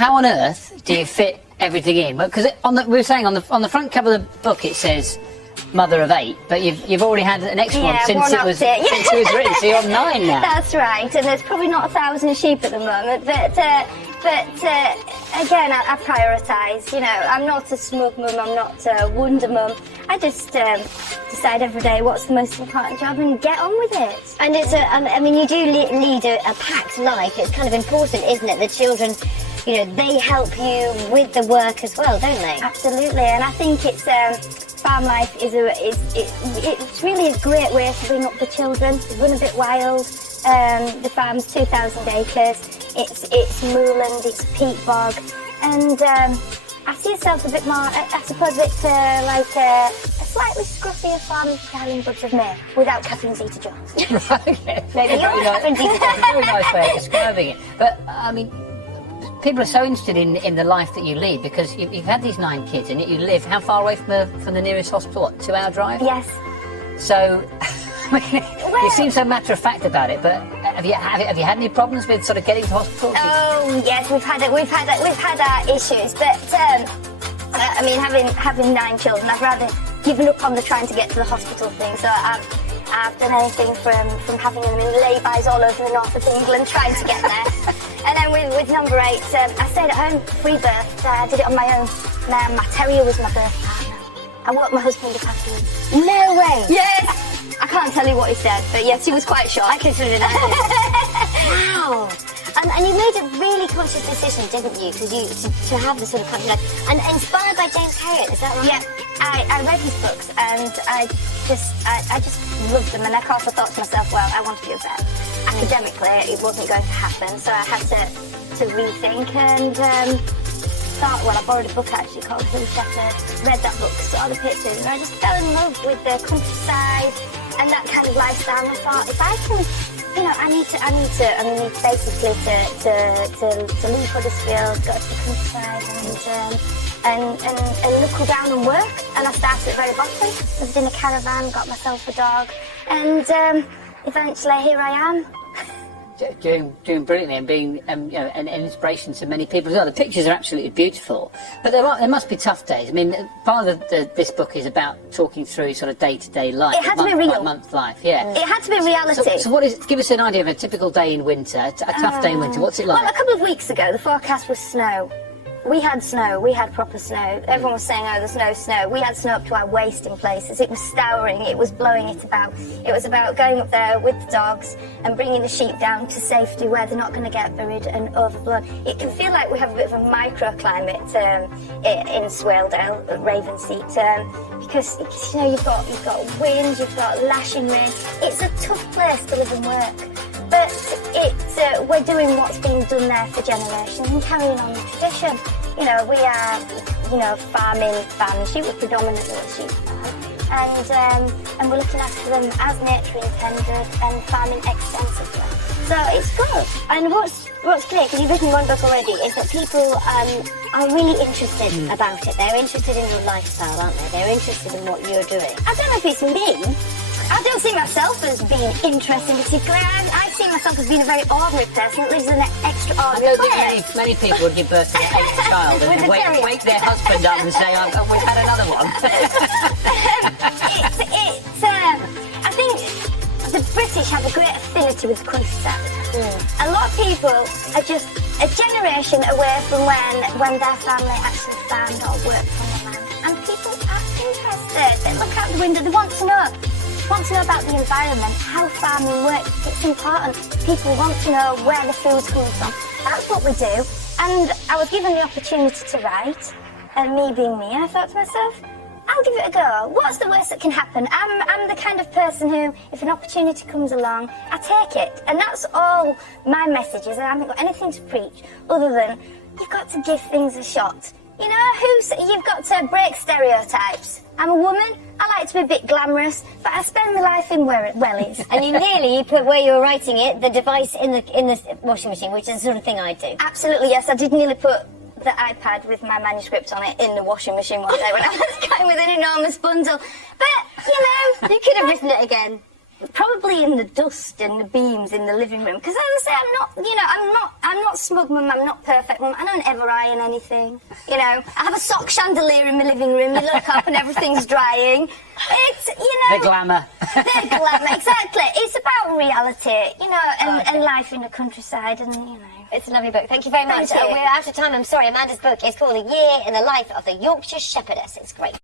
how on earth do you fit everything in? Because we were saying on the front cover of the book it says mother of 8, but you've already had an extra one since it was written, so you're on 9 now. That's right, and there's probably not 1,000 sheep at the moment, but again, I prioritise. You know, I'm not a smug mum, I'm not a wonder mum. I just decide every day what's the most important job and get on with it. And it's I mean, you do lead a packed life. It's kind of important, isn't it? The children, you know, they help you with the work as well, don't they? Absolutely, and I think it's farm life it's really a great way to bring up the children. They run a bit wild. The farm's 2,000 acres. It's moorland, it's peat bog, and I see yourself a bit more, I suppose, a bit like a slightly scruffier farm of Darling Buds of May without Catherine Zeta-Jones. Right, okay. Maybe you're Catherine Zeta-Jones. Very nice way of describing it. But I mean, people are so interested in the life that you lead because you've had these 9 kids and yet you live how far away from the nearest hospital? What, 2-hour drive? Yes. So, you seem so matter of fact about it. But have you had any problems with sort of getting to hospitals? Oh yes, we've had our issues. But I mean, having 9 children, I've rather given up on the trying to get to the hospital thing. So I've done anything from having them in lay-bys all over the north of England, trying to get there. And then with number 8, I stayed at home, free birth. I did it on my own. My terrier was my birth partner. I woke my husband up afterwards. No way. Yes. I can't tell you what he said, but yes, he was quite shocked. I considered that. Wow. And you made a really conscious decision, didn't you? Because to have the sort of country life. And inspired by James Harriet, is that right? Yeah. I read his books and I just loved them. And of course I thought to myself, well, I want to be a vet. Academically, it wasn't going to happen, so I had to rethink and thought, well, I borrowed a book actually called Hill Shepherd, read that book, saw the pictures, and I just fell in love with the countryside and that kind of lifestyle. And I thought, if I can, you know, I need basically to leave Huddersfield, go to the countryside and knuckle down and work. And I started at the very bottom, lived in a caravan, got myself a dog, and eventually here I am. Doing brilliantly and being you know, an inspiration to many people as well. The pictures are absolutely beautiful, but there must be tough days. I mean, part of this book is about talking through sort of day-to-day life. It had to be real. Month life, yeah. It had to be reality. So give us an idea of a typical day in winter, a tough day in winter. What's it like? Well, a couple of weeks ago, the forecast was snow. We had snow, we had proper snow. Everyone was saying, oh, there's no snow. We had snow up to our waist in places. It was stowering, it was blowing it about. It was about going up there with the dogs and bringing the sheep down to safety where they're not going to get buried and overblown. It can feel like we have a bit of a microclimate in Swaledale, Ravenseat, because you know, you've got wind, you've got lashing rain. It's a tough place to live and work. But we're doing what's been done there for generations and carrying on the tradition. You know, we are, you know, farming sheep. We're predominantly a sheep farm. And we're looking after them as nature intended and farming extensively. So it's good. And what's great, because you've written one book already, is that people are really interested about it. They're interested in your lifestyle, aren't they? They're interested in what you're doing. I don't know if it's me. I don't see myself as being interesting particularly. I see myself as being a very ordinary person that lives in an extraordinary place. I don't think many people would give birth to their 8th child and wake their husband up and say, oh, we've had another one. I think the British have a great affinity with the countryside. A lot of people are just a generation away from when their family actually farmed or worked on the land. And people are interested. They look out the window, they want to know about the environment, how farming works. It's important. People want to know where the food's coming from. That's what we do. And I was given the opportunity to write, and me being me, and I thought to myself, I'll give it a go. What's the worst that can happen? I'm the kind of person who, if an opportunity comes along, I take it. And that's all my message is. I haven't got anything to preach other than you've got to give things a shot. You know, you've got to break stereotypes. I'm a woman, I like to be a bit glamorous, but I spend my life in wellies. And you put where you were writing it, the device in the washing machine, which is the sort of thing I do. Absolutely, yes. I did nearly put the iPad with my manuscript on it in the washing machine one day when I was going with an enormous bundle. But, you know... You could have written it again. probably in the dust and the beams in the living room. Because as I say, I'm not smug mum. I'm not perfect mum. I don't ever iron anything. You know, I have a sock chandelier in my living room. You look up and everything's drying. It's, The glamour. The glamour, exactly. It's about reality, and life in the countryside, and It's a lovely book. Thank you very much. Thank you. We're out of time. I'm sorry. Amanda's book is called A Year in the Life of the Yorkshire Shepherdess. It's great.